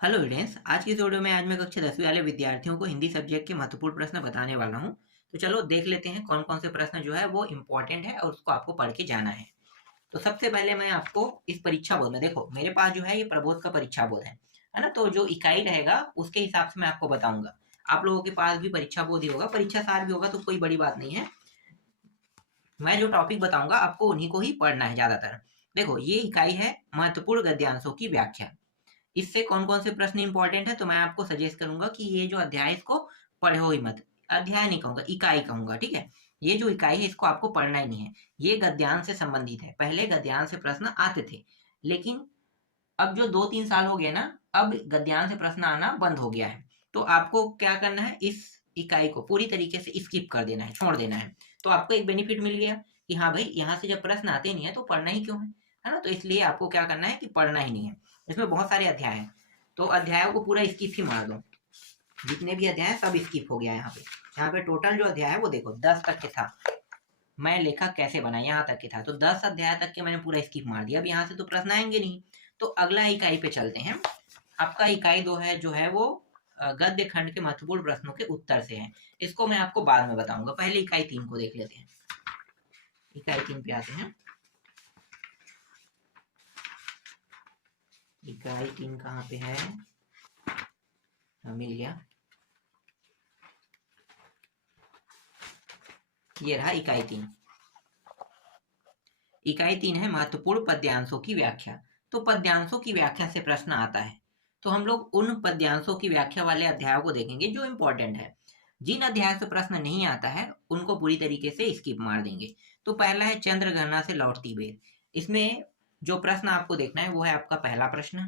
Hello students, आज की इस वीडियो में आज मैं कक्षा 10वीं वाले विद्यार्थियों को हिंदी सब्जेक्ट के महत्वपूर्ण प्रश्न बताने वाला हूं। तो चलो देख लेते हैं कौन कौन से प्रश्न जो है वो इम्पोर्टेंट है और उसको आपको पढ़ के जाना है। तो सबसे पहले मैं आपको इस परीक्षा बोर्ड में देखो, मेरे पास जो है ये प्रबोध का परीक्षा बोर्ड है ना। तो जो इकाई रहेगा उसके हिसाब से मैं आपको बताऊंगा। आप लोगों के पास भी परीक्षा बोर्ड ही होगा, परीक्षा सार भी होगा, तो कोई बड़ी बात नहीं है। मैं जो टॉपिक बताऊंगा आपको उन्हीं को ही पढ़ना है ज्यादातर। देखो, ये इकाई है महत्वपूर्ण गद्यांशों की व्याख्या। इससे कौन-कौन से प्रश्न इंपॉर्टेंट है, तो मैं आपको सजेस्ट करूंगा कि ये जो अध्याय इसको पढ़ो ही मत। अध्याय नहीं कहूंगा, इकाई कहूंगा, ठीक है। ये जो इकाई है इसको आपको पढ़ना ही नहीं है। ये गद्यांश से संबंधित है। पहले गद्यांश से प्रश्न आते थे, लेकिन अब जो 2-3 साल हो गए ना, अब गद्यांश से प्रश्न आना बंद हो गया है। तो आपको क्या करना है, इस इकाई को पूरी तरीके से स्किप कर देना है, छोड़ देना है। तो आपको एक बेनिफिट मिल गया कि हाँ भाई, यहाँ से जब प्रश्न आते नहीं है तो पढ़ना ही क्यों है ना। तो इसलिए आपको क्या करना है कि पढ़ना ही नहीं है। इसमें बहुत सारे अध्याय हैं, तो अध्यायों को पूरा स्किप ही मार दो। जितने भी अध्याय हैं सब स्किप हो गया है यहाँ पे टोटल जो अध्याय है वो देखो 10 तक के था। मैं लेखक कैसे बना यहाँ तक के था, तो 10 अध्याय तक के मैंने पूरा स्किप मार दिया। अब यहाँ से तो प्रश्न आएंगे नहीं। तो अगला इकाई पे चलते हैं। आपका इकाई 2 है जो है वो गद्य खंड के महत्वपूर्ण प्रश्नों के उत्तर से है। इसको मैं आपको बाद में बताऊंगा, पहले इकाई 3 को देख लेते हैं। इकाई 3 पे आते हैं। इकाई 3 कहाँ पे है? मिल गया। ये रहा इकाई 3। इकाई 3 है महत्वपूर्ण पद्यांशों की व्याख्या। तो पद्यांशों की व्याख्या से प्रश्न आता है, तो हम लोग उन पद्यांशों की व्याख्या वाले अध्यायों को देखेंगे जो इंपॉर्टेंट है। जिन अध्याय से प्रश्न नहीं आता है उनको पूरी तरीके से स्किप मार देंगे। तो पहला है चंद्रग्रहण से लौटती बेर। इसमें जो प्रश्न आपको देखना है वो है आपका पहला प्रश्न।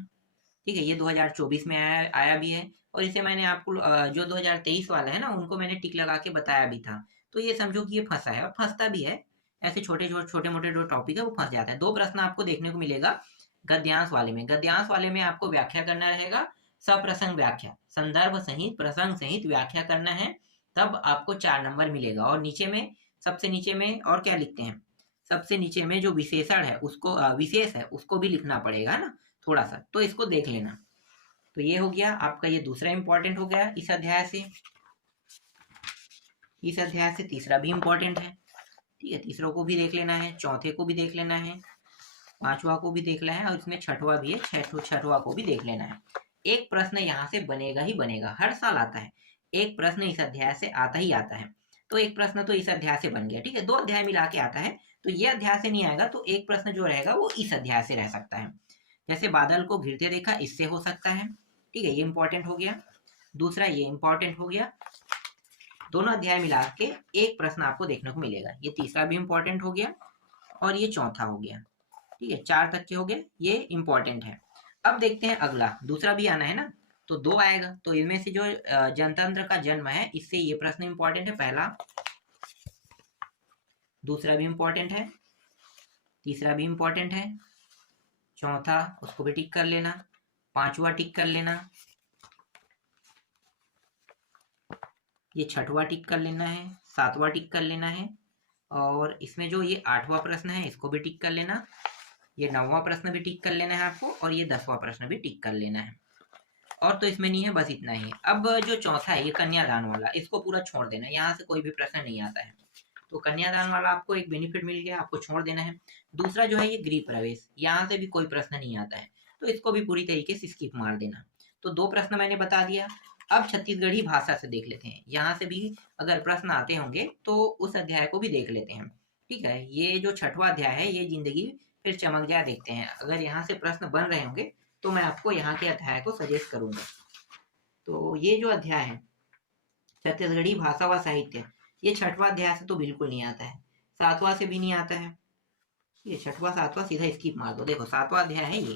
ठीक है, ये 2024 में आया भी है। और इसे मैंने आपको जो 2023 वाला है ना उनको मैंने टिक लगा के बताया भी था। तो ये समझो कि ये फंसा है और फंसता भी है। ऐसे छोटे मोटे जो टॉपिक है वो फंस जाता है। दो प्रश्न आपको देखने को मिलेगा गद्यांश वाले में। गद्यांश वाले में आपको व्याख्या करना रहेगा, सप्रसंग व्याख्या, संदर्भ सहित प्रसंग सहित व्याख्या करना है। तब आपको 4 नंबर मिलेगा। और नीचे में, सबसे नीचे में और क्या लिखते हैं, सबसे नीचे में जो विशेषण है उसको विशेष है उसको भी लिखना पड़ेगा ना थोड़ा सा, तो इसको देख लेना। तो ये हो गया आपका, ये दूसरा इंपॉर्टेंट हो गया इस अध्याय से। इस अध्याय से तीसरा भी इंपॉर्टेंट है। ठीक है, तीसरों को भी देख लेना है, चौथे को भी देख लेना है, पांचवा को भी देख लेना है, और इसमें छठवा भी है, छठवा को भी देख लेना है। एक प्रश्न यहाँ से बनेगा ही बनेगा, हर साल आता है। एक प्रश्न इस अध्याय से आता ही आता है। तो एक प्रश्न तो इस अध्याय से बन गया। ठीक है, 2 अध्याय मिला के आता है, तो ये अध्याय से नहीं आएगा, तो एक प्रश्न जो रहेगा वो इस अध्याय से रह सकता है। जैसे बादल को घिरते देखा, इससे हो सकता है। ठीक है, ये इंपॉर्टेंट हो गया। दूसरा ये इंपॉर्टेंट हो गया। दोनों अध्याय मिला के एक प्रश्न आपको देखने को मिलेगा। ये तीसरा भी इंपॉर्टेंट हो गया और ये चौथा हो गया। ठीक है, 4 तक के हो गए, ये इंपॉर्टेंट है। अब देखते हैं अगला, दूसरा भी आना है ना, तो 2 आएगा। तो इनमें से जो जनतंत्र का जन्म है, इससे ये प्रश्न इंपॉर्टेंट है पहला। दूसरा भी इंपॉर्टेंट है, तीसरा भी इंपॉर्टेंट है, चौथा उसको भी टिक कर लेना, पांचवा टिक कर लेना, ये छठवा टिक कर लेना है, सातवां टिक कर लेना है, और इसमें जो ये 8वां प्रश्न है इसको भी टिक कर लेना, ये 9वां प्रश्न भी टिक कर लेना है आपको, और ये 10वां प्रश्न भी टिक कर लेना है। और तो इसमें नहीं है, बस इतना ही। अब जो चौथा है ये कन्यादान वाला, इसको पूरा छोड़ देना, यहाँ से कोई भी प्रश्न नहीं आता है। तो कन्यादान वाला आपको एक बेनिफिट मिल गया, आपको छोड़ देना है। दूसरा जो है ये गृह प्रवेश, यहाँ से भी कोई प्रश्न नहीं आता है, तो इसको भी पूरी तरीके से स्किप मार देना। तो 2 प्रश्न मैंने बता दिया। अब छत्तीसगढ़ी भाषा से देख लेते हैं, यहाँ से भी अगर प्रश्न आते होंगे तो उस अध्याय को भी देख लेते हैं। ठीक है, ये जो छठवां अध्याय है, ये जिंदगी फिर चमक जाए देखते हैं। अगर यहाँ से प्रश्न बन रहे होंगे तो मैं आपको यहाँ के अध्याय को सजेस्ट करूंगा। तो ये जो अध्याय है छत्तीसगढ़ी भाषा व साहित्य, ये छठवां अध्याय से तो बिल्कुल नहीं आता है, सातवां से भी नहीं आता है। ये छठवां सातवां सीधा स्किप मार दो। देखो 7वां अध्याय है ये,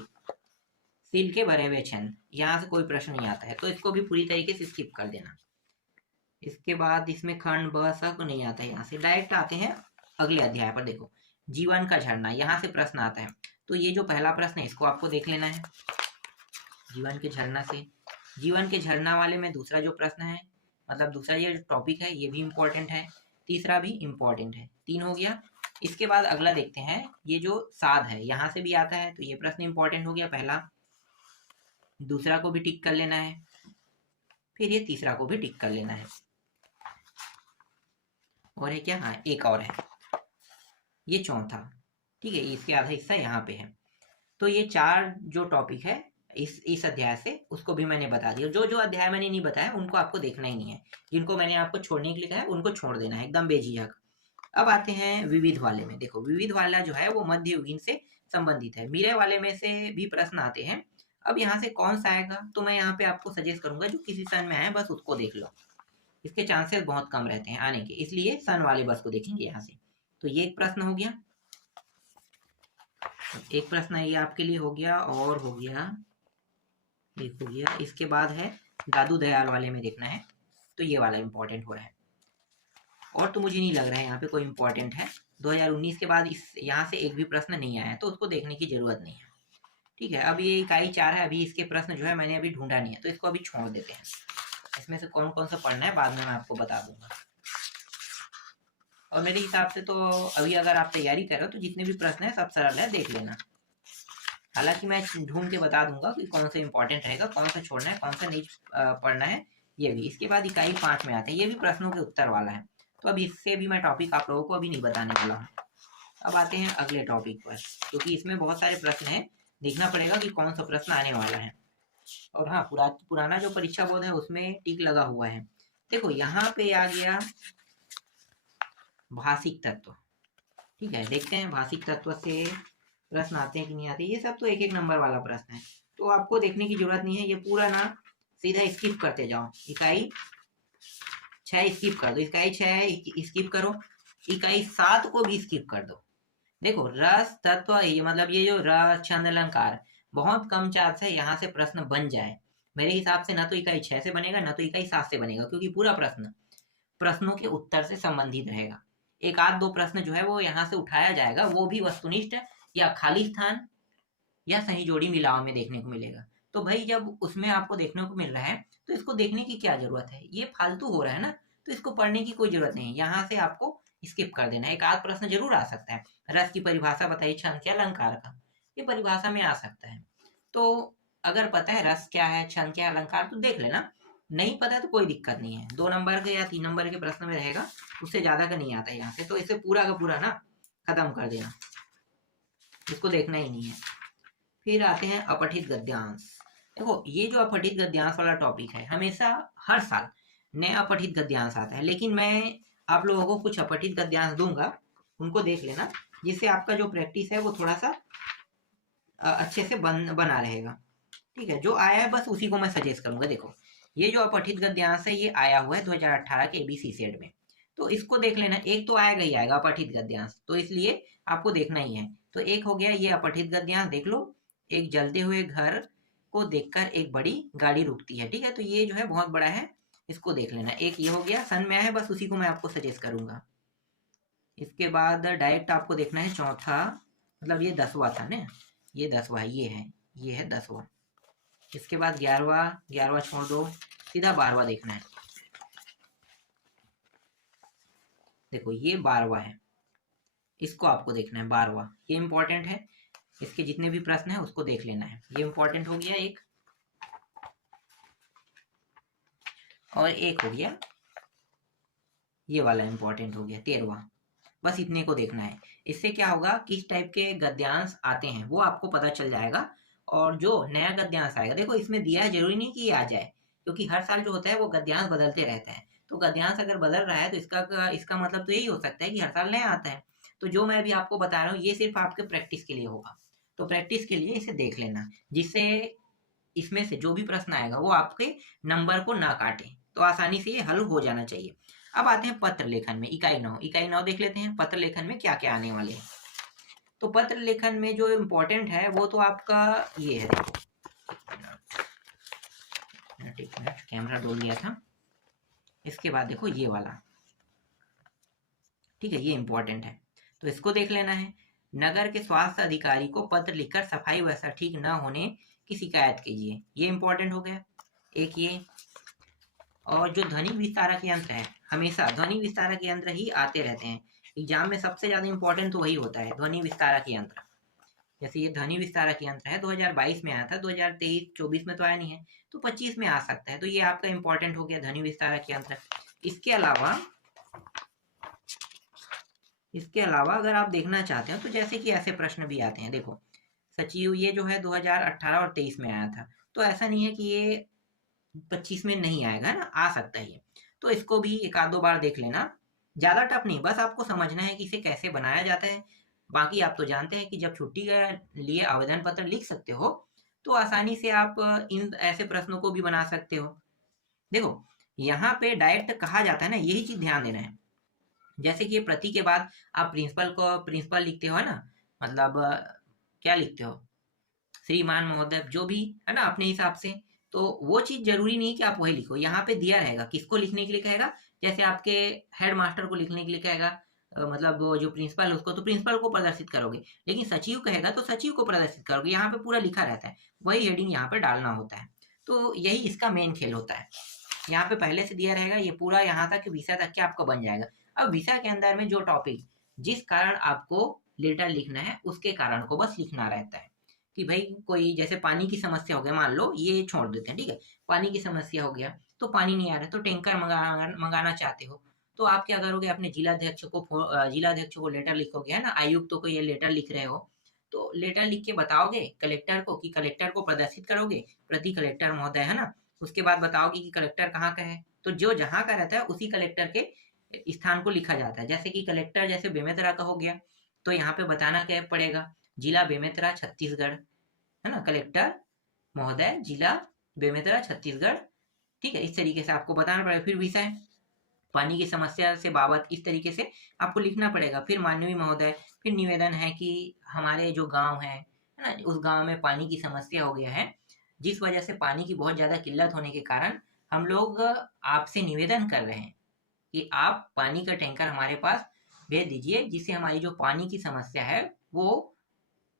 सील के भरे हुए छंद, यहाँ से कोई प्रश्न नहीं आता है, तो इसको भी पूरी तरीके से स्किप कर देना। इसके बाद इसमें खंड ब स नहीं आता है, यहाँ से डायरेक्ट आते हैं अगले अध्याय पर। देखो जीवन का झरना, यहाँ से प्रश्न आता है। तो ये जो पहला प्रश्न है इसको आपको देख लेना है, जीवन के झरना से। जीवन के झरना वाले में दूसरा जो प्रश्न है, मतलब दूसरा ये टॉपिक है, ये भी इंपॉर्टेंट है, तीसरा भी इंपॉर्टेंट है। 3 हो गया। इसके बाद अगला देखते हैं, ये जो साध है यहाँ से भी आता है, तो ये प्रश्न इंपॉर्टेंट हो गया पहला। दूसरा को भी टिक कर लेना है, फिर ये तीसरा को भी टिक कर लेना है। और है क्या, हाँ एक और है, ये चौथा। ठीक है, इसके आधा हिस्सा यहाँ पे है। तो ये 4 जो टॉपिक है इस अध्याय से, उसको भी मैंने बता दिया। जो जो अध्याय मैंने नहीं बताया उनको आपको देखना ही नहीं है, जिनको मैंने आपको छोड़ने के लिए कहा है उनको छोड़ देना है एकदम बेझिझक। अब आते हैं विविध वाले में। देखो विविध वाला जो है वो मध्ययुगीन से संबंधित है। मेरे वाले में से भी प्रश्न आते हैं। अब यहाँ से कौन सा आएगा, तो मैं यहाँ पे आपको सजेस्ट करूंगा जो किसी सन में आए बस उसको देख लो, इसके चांसेस बहुत कम रहते हैं आने के, इसलिए सन वाले बस को देखेंगे यहाँ से। तो ये एक प्रश्न हो गया, एक प्रश्न ये आपके लिए हो गया, और हो गया एक हो गया। इसके बाद है दादू दयाल वाले में देखना है, तो ये वाला इंपॉर्टेंट हो रहा है। और तो मुझे नहीं लग रहा है यहाँ पे कोई इंपॉर्टेंट है। 2019 के बाद इस यहाँ से एक भी प्रश्न नहीं आया है, तो उसको देखने की जरूरत नहीं है। ठीक है, अब ये इकाई 4 है, अभी इसके प्रश्न जो है मैंने अभी ढूंढा नहीं है, तो इसको अभी छोड़ देते हैं। इसमें से कौन कौन सा पढ़ना है बाद में मैं आपको बता दूंगा। और मेरे हिसाब से तो अभी अगर आप तैयारी कर रहे हो तो जितने भी प्रश्न है सब सरल है, देख लेना। हालांकि मैं ढूंढ के बता दूंगा कि कौन सा इंपॉर्टेंट रहेगा, कौन सा छोड़ना है, कौन सा नहीं पढ़ना है, ये भी। इसके बाद इकाई 5 में आते हैं, ये भी प्रश्नों के उत्तर वाला है, तो अब इससे भी मैं टॉपिक आप लोगों को अभी नहीं बताने वाला हूँ। अब आते हैं अगले टॉपिक पर, क्योंकि इसमें बहुत सारे प्रश्न हैं, देखना पड़ेगा कि कौन सा प्रश्न आने वाला है। और हाँ, पुराना जो परीक्षा बोर्ड है उसमें टिक लगा हुआ है। देखो यहाँ पे आ गया भाषिक तत्व। ठीक है, देखते हैं भाषिक तत्व से प्रश्न आते हैं कि नहीं आते। ये सब तो एक एक नंबर वाला प्रश्न है, तो आपको देखने की जरूरत नहीं है, ये पूरा ना सीधा स्किप करते जाओ। इकाई 6 स्किप कर दो, इकाई 6 स्किप करो, इकाई 7 को भी स्किप कर दो। देखो रस तत्व, ये मतलब ये जो रस छंद अलंकार, बहुत कम चांस है यहाँ से प्रश्न बन जाए। मेरे हिसाब से ना तो इकाई 6 से बनेगा ना तो इकाई 7 से बनेगा, क्योंकि पूरा प्रश्न प्रश्नों के उत्तर से संबंधित रहेगा। एक आध दो प्रश्न जो है वो यहाँ से उठाया जाएगा, वो भी वस्तुनिष्ठ या खाली स्थान या सही जोड़ी मिलाव में देखने को मिलेगा। तो भाई जब उसमें आपको देखने को मिल रहा है तो इसको देखने की क्या जरूरत है, ये फालतू हो रहा है ना, तो इसको पढ़ने की कोई जरूरत नहीं है, यहाँ से आपको स्किप कर देना है। एक आध प्रश्न जरूर आ सकता है, रस की परिभाषा बताइए छंद क्या अलंकार का, ये परिभाषा में आ सकता है। तो अगर पता है रस क्या है, छंद क्या अलंकार, तो देख लेना। नहीं पता तो कोई दिक्कत नहीं है, 2 नंबर के या 3 नंबर के प्रश्न में रहेगा, उससे ज्यादा का नहीं आता है यहाँ से, तो इसे पूरा का पूरा ना खत्म कर देना, इसको देखना ही नहीं है। फिर आते हैं अपठित गद्यांश। देखो ये जो अपठित गद्यांश वाला टॉपिक है, हमेशा हर साल नया अपठित गद्यांश आता है, लेकिन मैं आप लोगों को कुछ अपठित गद्यांश दूंगा, उनको देख लेना, जिससे आपका जो प्रैक्टिस है वो थोड़ा सा अच्छे से बना रहेगा। ठीक है, जो आया है बस उसी को मैं सजेस्ट करूंगा। देखो ये जो अपठित गद्यांश है ये आया हुआ है 2018 के एबीसी सेट में, तो इसको देख लेना। एक तो आएगा ही आएगा अपठित गद्यांश, तो इसलिए आपको देखना ही है। तो एक हो गया ये अपठित गद्यांश, देख लो। एक जलते हुए घर को देखकर एक बड़ी गाड़ी रुकती है। ठीक है, तो ये जो है बहुत बड़ा है, इसको देख लेना। एक ये हो गया, सन में है, बस उसी को मैं आपको सजेस्ट करूंगा। इसके बाद डायरेक्ट आपको देखना है चौथा, मतलब ये 10वां था ना, ये 10वां है, ये है 10वां। इसके बाद 11वां छोड़ दो, सीधा 12वां देखना है। देखो ये 12वां है, इसको आपको देखना है 12वां, ये इंपॉर्टेंट है। इसके जितने भी प्रश्न है उसको देख लेना है, ये इंपॉर्टेंट हो गया एक। और एक हो गया ये वाला इंपॉर्टेंट हो गया 13वां, बस इतने को देखना है। इससे क्या होगा, किस टाइप के गद्यांश आते हैं वो आपको पता चल जाएगा। और जो नया गद्यांश आएगा, देखो इसमें दिया है, जरूरी नहीं कि ये आ जाए, क्योंकि हर साल जो होता है वो गद्यांश बदलते रहता है। तो गद्यांश अगर बदल रहा है तो इसका मतलब तो यही हो सकता है कि हर साल नया आता है। तो जो मैं अभी आपको बता रहा हूँ ये सिर्फ आपके प्रैक्टिस के लिए होगा, तो प्रैक्टिस के लिए इसे देख लेना, जिससे इसमें से जो भी प्रश्न आएगा वो आपके नंबर को ना काटे, तो आसानी से ये हल हो जाना चाहिए। अब आते हैं पत्र लेखन में, इकाई 9 देख लेते हैं पत्र लेखन में क्या क्या आने वाले हैं। तो पत्र लेखन में जो इम्पोर्टेंट है वो तो आपका ये है, देखो कैमरा डोल गया था। इसके बाद देखो ये वाला, ठीक है, ये इंपॉर्टेंट है, तो इसको देख लेना है। नगर के स्वास्थ्य अधिकारी को पत्र लिखकर सफाई व्यवस्था ठीक न होने की शिकायत कीजिए, ये इंपॉर्टेंट हो गया एक ये। और जो ध्वनि विस्तारक यंत्र है, हमेशा ध्वनि विस्तारक यंत्र ही आते रहते हैं एग्जाम में, सबसे ज्यादा इंपॉर्टेंट तो वही होता है, ध्वनि विस्तारक यंत्र। जैसे ये ध्वनि विस्तारक यंत्र है 2022 में आया था, 2023-24 में तो आया नहीं है, तो 25 में आ सकता है। तो ये आपका इंपॉर्टेंट हो गया ध्वनि विस्तारक यंत्र। इसके अलावा अगर आप देखना चाहते हो तो जैसे कि ऐसे प्रश्न भी आते हैं। देखो सचिव ये जो है 2018 और 23 में आया था, तो ऐसा नहीं है कि ये 25 में नहीं आएगा ना, आ सकता है ये। तो इसको भी एक आध दो बार देख लेना, ज़्यादा टफ नहीं, बस आपको समझना है कि इसे कैसे बनाया जाता है। बाकी आप तो जानते हैं कि जब छुट्टी के लिए आवेदन पत्र लिख सकते हो तो आसानी से आप इन ऐसे प्रश्नों को भी बना सकते हो। देखो यहाँ पे डायरेक्ट कहा जाता है ना, यही चीज़ ध्यान देना है। जैसे कि प्रति के बाद आप प्रिंसिपल लिखते हो, है ना, मतलब क्या लिखते हो, श्रीमान महोदय, जो भी है ना अपने हिसाब से। तो वो चीज जरूरी नहीं कि आप वही लिखो, यहाँ पे दिया रहेगा किसको लिखने के लिए कहेगा। जैसे आपके हेड मास्टर को लिखने के लिए कहेगा, मतलब वो जो प्रिंसिपल है उसको, तो प्रिंसिपल को प्रदर्शित करोगे। लेकिन सचिव कहेगा तो सचिव को प्रदर्शित करोगे, यहाँ पे पूरा लिखा रहता है, वही हेडिंग यहाँ पे डालना होता है। तो यही इसका मेन खेल होता है। यहाँ पे पहले से दिया रहेगा, ये पूरा यहाँ तक विषय तक के आपको बन जाएगा। अब विषय के अंदर में जो टॉपिक जिस कारण आपको लेटर लिखना है उसके कारण को बस लिखना रहता है। कि भाई कोई जैसे पानी की समस्या हो गया, मान लो ये छोड़ देते हैं, ठीक है, पानी की समस्या हो गया तो पानी नहीं आ रहा, तो टैंकर मंगाना चाहते हो, तो आप क्या करोगे, अपने जिलाध्यक्ष को लेटर लिखोगे, है ना, आयुक्त को ये लेटर लिख रहे हो, तो लेटर लिख के बताओगे कलेक्टर को, कि कलेक्टर को प्रदर्शित करोगे, प्रति कलेक्टर महोदय, है ना। उसके बाद बताओगे कि कलेक्टर कहाँ का है, तो जो जहाँ का रहता है उसी कलेक्टर के स्थान को लिखा जाता है। जैसे कि कलेक्टर जैसे बेमेतरा का हो गया, तो यहाँ पे बताना क्या पड़ेगा, जिला बेमेतरा छत्तीसगढ़, है ना, कलेक्टर महोदय जिला बेमेतरा छत्तीसगढ़, ठीक है, इस तरीके से आपको बताना पड़ेगा। फिर विषय पानी की समस्या से बाबत इस तरीके से आपको लिखना पड़ेगा। फिर माननीय महोदय, फिर निवेदन है कि हमारे जो गांव है ना, उस गांव में पानी की समस्या हो गया है, जिस वजह से पानी की बहुत ज़्यादा किल्लत होने के कारण हम लोग आपसे निवेदन कर रहे हैं कि आप पानी का टैंकर हमारे पास भेज दीजिए, जिससे हमारी जो पानी की समस्या है वो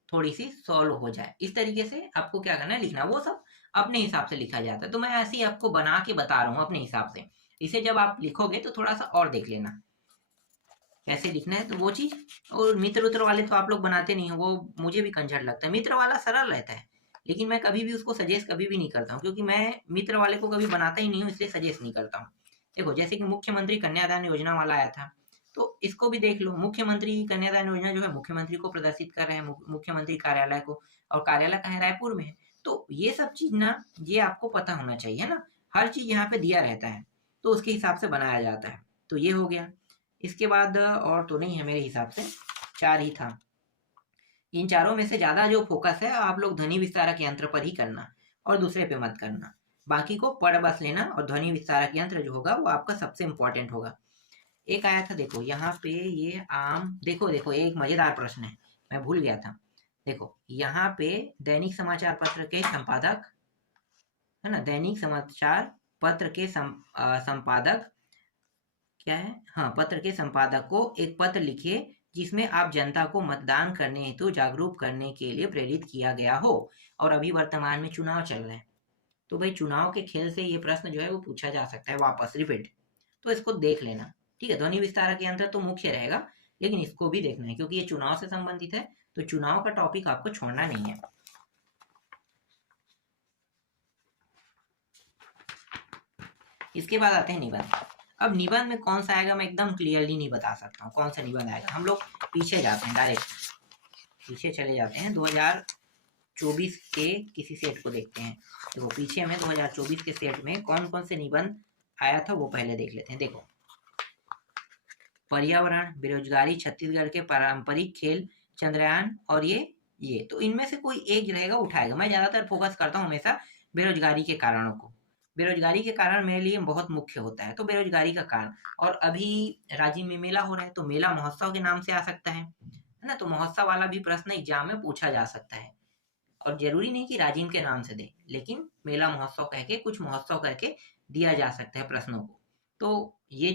थोड़ी सी सॉल्व हो जाए। इस तरीके से आपको क्या करना है, लिखना। वो सब अपने हिसाब से लिखा जाता है, तो मैं ऐसे ही आपको बना के बता रहा हूँ अपने हिसाब से। इसे जब आप लिखोगे तो थोड़ा सा और देख लेना कैसे लिखना है, तो वो चीज। और मित्र उत्र वाले तो आप लोग बनाते नहीं हो, वो मुझे भी कंझट लगता है। मित्र वाला सरल रहता है, लेकिन मैं कभी भी उसको सजेस्ट कभी भी नहीं करता हूँ, क्योंकि मैं मित्र वाले को कभी बनाता ही नहीं हूँ, इसलिए सजेस्ट नहीं करता हूँ। देखो जैसे कि मुख्यमंत्री कन्यादान योजना वाला आया था, तो इसको भी देख लो। मुख्यमंत्री कन्यादान योजना जो है मुख्यमंत्री को प्रदर्शित कर रहे हैं, मुख्यमंत्री कार्यालय को, और कार्यालय कहाँ है, रायपुर में है। तो ये सब चीज ना, ये आपको पता होना चाहिए ना, हर चीज यहाँ पे दिया रहता है, तो उसके हिसाब से बनाया जाता है। तो ये हो गया। इसके बाद और तो नहीं है मेरे हिसाब से, 4 ही था। इन चारों में से ज्यादा जो फोकस है आप लोग ध्वनि विस्तारक यंत्र पर ही करना, और दूसरे पे मत करना। बाकी को पढ़ बस लेना, और ध्वनि विस्तारक यंत्र जो होगा वो आपका सबसे इंपॉर्टेंट होगा। एक आया था, देखो यहाँ पे ये आम, देखो एक मजेदार प्रश्न है, मैं भूल गया था। देखो यहाँ पे दैनिक समाचार पत्र के संपादक, है ना, दैनिक समाचार पत्र के संपादक क्या है, हाँ, पत्र के संपादक को एक पत्र लिखिए जिसमें आप जनता को मतदान करने हेतु जागरूक करने के लिए प्रेरित किया गया हो, और अभी वर्तमान में चुनाव चल रहे हैं। तो भाई चुनाव के खेल से ये प्रश्न जो है वो पूछा जा सकता है वापस रिपीट, तो इसको देख लेना, ठीक है। ध्वनि विस्तारक यंत्र तो मुख्य रहेगा, लेकिन इसको भी देखना है क्योंकि ये चुनाव से संबंधित है, तो चुनाव का टॉपिक आपको छोड़ना नहीं है। इसके बाद आते हैं निबंध। अब निबंध में कौन सा आएगा मैं एकदम क्लियरली नहीं बता सकता हूँ कौन सा निबंध आएगा। हम लोग पीछे जाते हैं, डायरेक्ट पीछे चले जाते हैं, 2024 के किसी सेट को देखते हैं। देखो पीछे में 2024 के सेट में कौन कौन से निबंध आया था वो पहले देख लेते हैं। देखो पर्यावरण, बेरोजगारी, छत्तीसगढ़ के पारंपरिक खेल, चंद्रयान, और ये तो इनमें से कोई एक रहेगा उठाएगा। मैं ज्यादातर फोकस करता हूँ हमेशा बेरोजगारी के कारणों को। बेरोजगारी के कारण मेरे लिए बहुत मुख्य होता है, तो बेरोजगारी का कारण। और अभी राजिम में मेला हो रहा है, तो मेला महोत्सव के नाम से आ सकता है ना, तो महोत्सव वाला भी प्रश्न एग्जाम में पूछा जा सकता है। और जरूरी नहीं कि राजिम के नाम से दे, लेकिन मेला महोत्सव कह के कुछ महोत्सव करके दिया जा सकता है प्रश्नों को। तो ये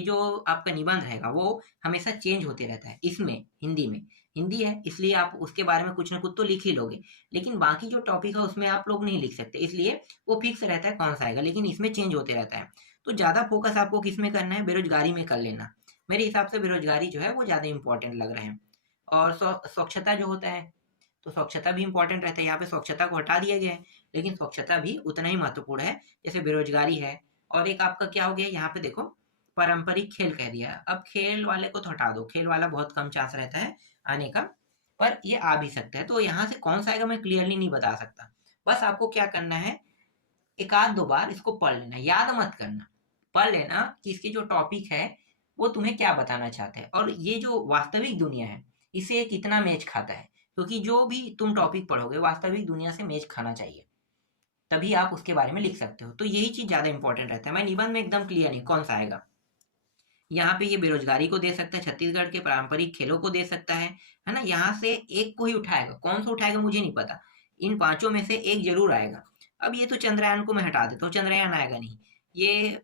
जो आपका निबंध रहेगा वो हमेशा चेंज होते रहता है। इसमें हिंदी है इसलिए आप उसके बारे में कुछ ना कुछ तो लिख ही लोगे, लेकिन बाकी जो टॉपिक है उसमें आप लोग नहीं लिख सकते, इसलिए वो फिक्स रहता है कौन सा आएगा, लेकिन इसमें चेंज होते रहता है। तो ज्यादा फोकस आपको किस में करना है, बेरोजगारी में कर लेना। मेरे हिसाब से बेरोजगारी जो है वो ज्यादा इंपॉर्टेंट लग रहा है। और स्वच्छता जो होता है, तो स्वच्छता भी इंपॉर्टेंट रहता है। यहाँ पे स्वच्छता को हटा दिया गया है, लेकिन स्वच्छता भी उतना ही महत्वपूर्ण है जैसे बेरोजगारी है। और एक आपका क्या हो गया यहाँ पे देखो, पारंपरिक खेल कह दिया। अब खेल वाले को तो हटा दो, खेल वाला बहुत कम चांस रहता है आने का, पर ये आ भी सकता है। तो यहाँ से कौन सा आएगा मैं क्लियरली नहीं बता सकता। बस आपको क्या करना है, एक आध दो बार इसको पढ़ लेना, याद मत करना, पढ़ लेना कि इसके जो टॉपिक है वो तुम्हें क्या बताना चाहते हैं, और ये जो वास्तविक दुनिया है इसे कितना मैच खाता है। क्योंकि जो भी तुम टॉपिक पढ़ोगे वास्तविक दुनिया से मैच खाना चाहिए, तभी आप उसके बारे में लिख सकते हो। तो यही चीज ज्यादा इंपॉर्टेंट रहता है। मैं निबंध में एकदम क्लियर नहीं कौन सा आएगा। यहाँ पे ये बेरोजगारी को दे सकता है, छत्तीसगढ़ के पारंपरिक खेलों को दे सकता है ना। यहाँ से एक को ही उठाएगा, कौन सा उठाएगा मुझे नहीं पता, इन पांचों में से एक जरूर आएगा। अब ये तो चंद्रयान को मैं हटा देता हूँ, चंद्रयान आएगा नहीं। ये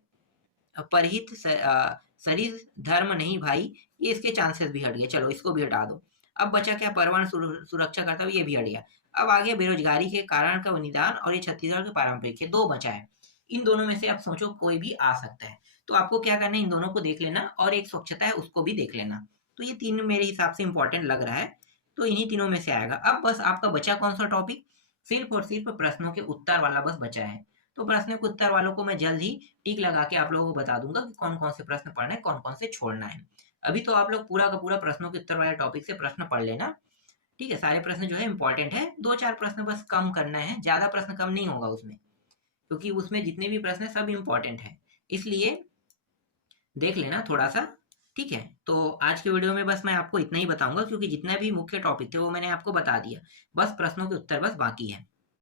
परहित सरिस धर्म नहीं भाई, ये इसके चांसेस भी हट गए, चलो इसको भी हटा दो। अब बचा क्या, पर्यावरण सुरक्षा करता हुआ, ये भी हट गया। अब आगे बेरोजगारी के कारण का निदान और ये छत्तीसगढ़ के पारंपरिक खेल, दो बचा है। इन दोनों में से आप सोचो कोई भी आ सकता है। तो आपको क्या करना है, इन दोनों को देख लेना, और एक स्वच्छता है उसको भी देख लेना। तो ये तीन मेरे हिसाब से इंपॉर्टेंट लग रहा है, तो इन्हीं तीनों में से आएगा। अब बस आपका बचा कौन सा टॉपिक, सिर्फ और सिर्फ प्रश्नों के उत्तर वाला बस बचा है। तो प्रश्नों के उत्तर वालों को मैं जल्द ही टिक लगा के आप लोगों को बता दूंगा कि कौन कौन से प्रश्न पढ़ना है, कौन कौन से छोड़ना है। अभी तो आप लोग पूरा का पूरा प्रश्नों के उत्तर वाले टॉपिक से प्रश्न पढ़ लेना, ठीक है। सारे प्रश्न जो है इंपॉर्टेंट है, दो चार प्रश्न बस कम करना है, ज्यादा प्रश्न कम नहीं होगा उसमें, क्योंकि उसमें जितने भी प्रश्न है सब इंपॉर्टेंट है, इसलिए देख लेना थोड़ा सा, ठीक है। तो आज के वीडियो में बस मैं आपको इतना ही बताऊंगा, क्योंकि जितने भी मुख्य टॉपिक थे वो मैंने आपको बता दिया, बस प्रश्नों के उत्तर बस बाकी है।